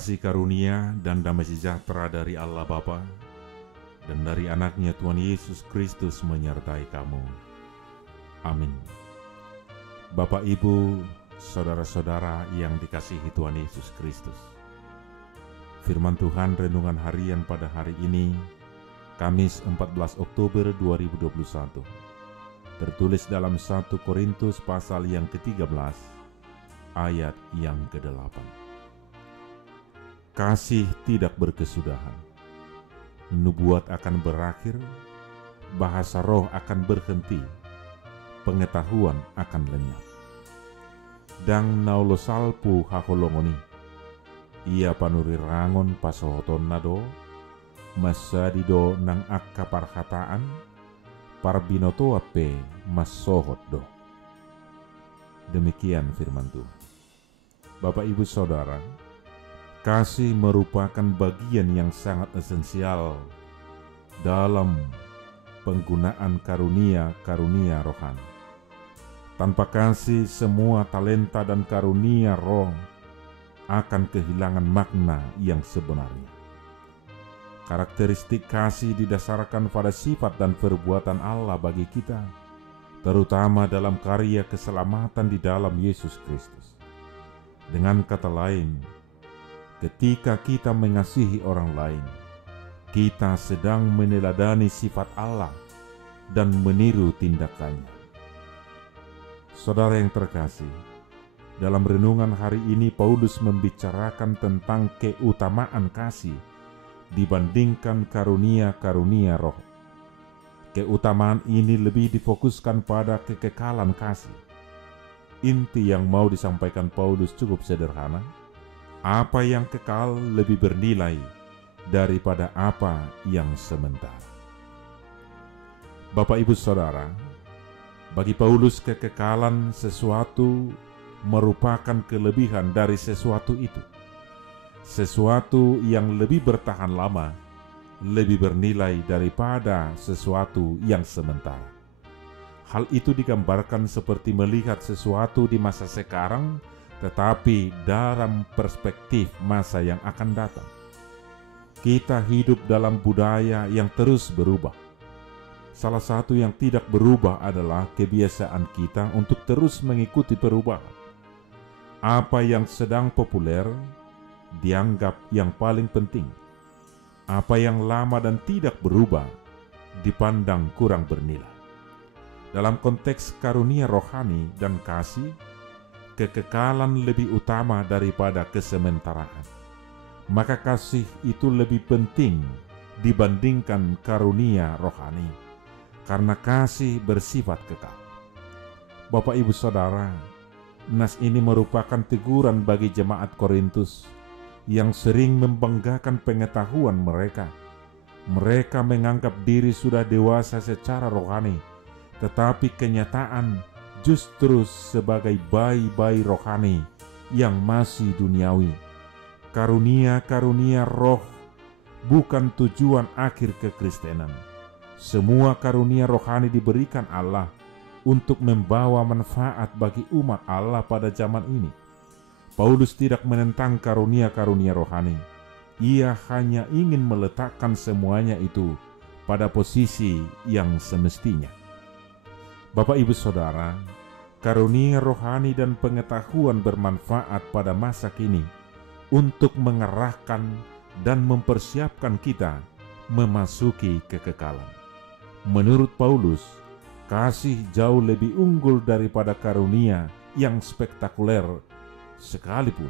Kasih karunia dan damai sejahtera dari Allah Bapa dan dari anaknya Tuhan Yesus Kristus menyertai kamu. Amin. Bapak, Ibu, saudara-saudara yang dikasihi Tuhan Yesus Kristus, firman Tuhan renungan harian pada hari ini, Kamis 14 Oktober 2021, tertulis dalam 1 Korintus pasal yang ke-13, ayat yang ke-8. Kasih tidak berkesudahan, nubuat akan berakhir, bahasa roh akan berhenti, pengetahuan akan lenyap. Dang naulo salpu haholongoni, ia panuri rangon pasohoton nado, masadido nang akka parhataan, parbinoto ape masohot do. Demikian firman Tuhan. Bapak, Ibu, Saudara, kasih merupakan bagian yang sangat esensial dalam penggunaan karunia-karunia rohani. Tanpa kasih, semua talenta dan karunia roh akan kehilangan makna yang sebenarnya. Karakteristik kasih didasarkan pada sifat dan perbuatan Allah bagi kita, terutama dalam karya keselamatan di dalam Yesus Kristus. Dengan kata lain, ketika kita mengasihi orang lain, kita sedang meneladani sifat Allah dan meniru tindakannya. Saudara yang terkasih, dalam renungan hari ini Paulus membicarakan tentang keutamaan kasih dibandingkan karunia-karunia roh. Keutamaan ini lebih difokuskan pada kekekalan kasih. Inti yang mau disampaikan Paulus cukup sederhana. Apa yang kekal lebih bernilai daripada apa yang sementara. Bapak, Ibu, Saudara, bagi Paulus kekekalan sesuatu merupakan kelebihan dari sesuatu itu. Sesuatu yang lebih bertahan lama lebih bernilai daripada sesuatu yang sementara. Hal itu digambarkan seperti melihat sesuatu di masa sekarang, tetapi dalam perspektif masa yang akan datang. Kita hidup dalam budaya yang terus berubah. Salah satu yang tidak berubah adalah kebiasaan kita untuk terus mengikuti perubahan. Apa yang sedang populer dianggap yang paling penting. Apa yang lama dan tidak berubah dipandang kurang bernilai. Dalam konteks karunia rohani dan kasih, kekekalan lebih utama daripada kesementaraan. Maka kasih itu lebih penting dibandingkan karunia rohani, karena kasih bersifat kekal. Bapak, Ibu, Saudara, nas ini merupakan teguran bagi jemaat Korintus yang sering membanggakan pengetahuan mereka. Mereka menganggap diri sudah dewasa secara rohani, tetapi kenyataan justru sebagai bayi-bayi rohani yang masih duniawi. Karunia-karunia roh bukan tujuan akhir kekristenan. Semua karunia rohani diberikan Allah untuk membawa manfaat bagi umat Allah pada zaman ini. Paulus tidak menentang karunia-karunia rohani. Ia hanya ingin meletakkan semuanya itu pada posisi yang semestinya. Bapak, Ibu, Saudara, karunia rohani dan pengetahuan bermanfaat pada masa kini untuk mengarahkan dan mempersiapkan kita memasuki kekekalan. Menurut Paulus, kasih jauh lebih unggul daripada karunia yang spektakuler sekalipun,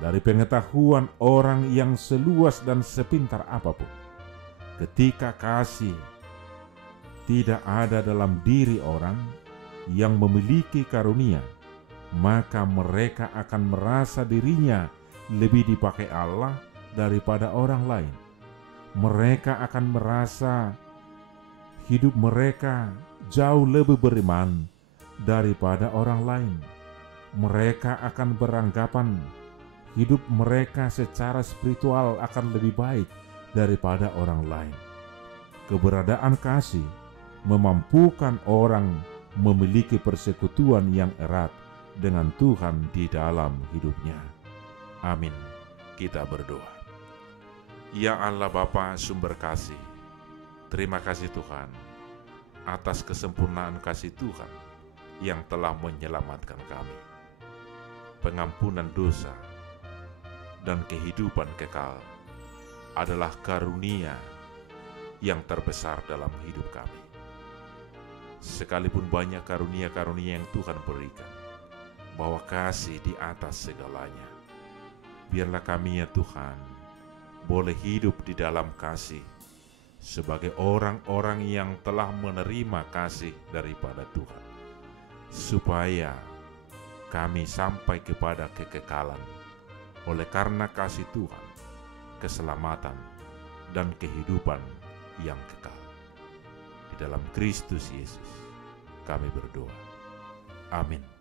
dari pengetahuan orang yang seluas dan sepintar apapun. Ketika kasih tidak ada dalam diri orang yang memiliki karunia, maka mereka akan merasa dirinya lebih dipakai Allah daripada orang lain. Mereka akan merasa hidup mereka jauh lebih beriman daripada orang lain. Mereka akan beranggapan hidup mereka secara spiritual akan lebih baik daripada orang lain. Keberadaan kasih memampukan orang memiliki persekutuan yang erat dengan Tuhan di dalam hidupnya. Amin. Kita berdoa. Ya Allah Bapa sumber kasih, terima kasih Tuhan atas kesempurnaan kasih Tuhan yang telah menyelamatkan kami. Pengampunan dosa dan kehidupan kekal adalah karunia yang terbesar dalam hidup kami. Sekalipun banyak karunia-karunia yang Tuhan berikan, bahwa kasih di atas segalanya, biarlah kami ya Tuhan boleh hidup di dalam kasih sebagai orang-orang yang telah menerima kasih daripada Tuhan, supaya kami sampai kepada kekekalan oleh karena kasih Tuhan, keselamatan dan kehidupan yang kekal. Di dalam Kristus Yesus kami berdoa. Amin.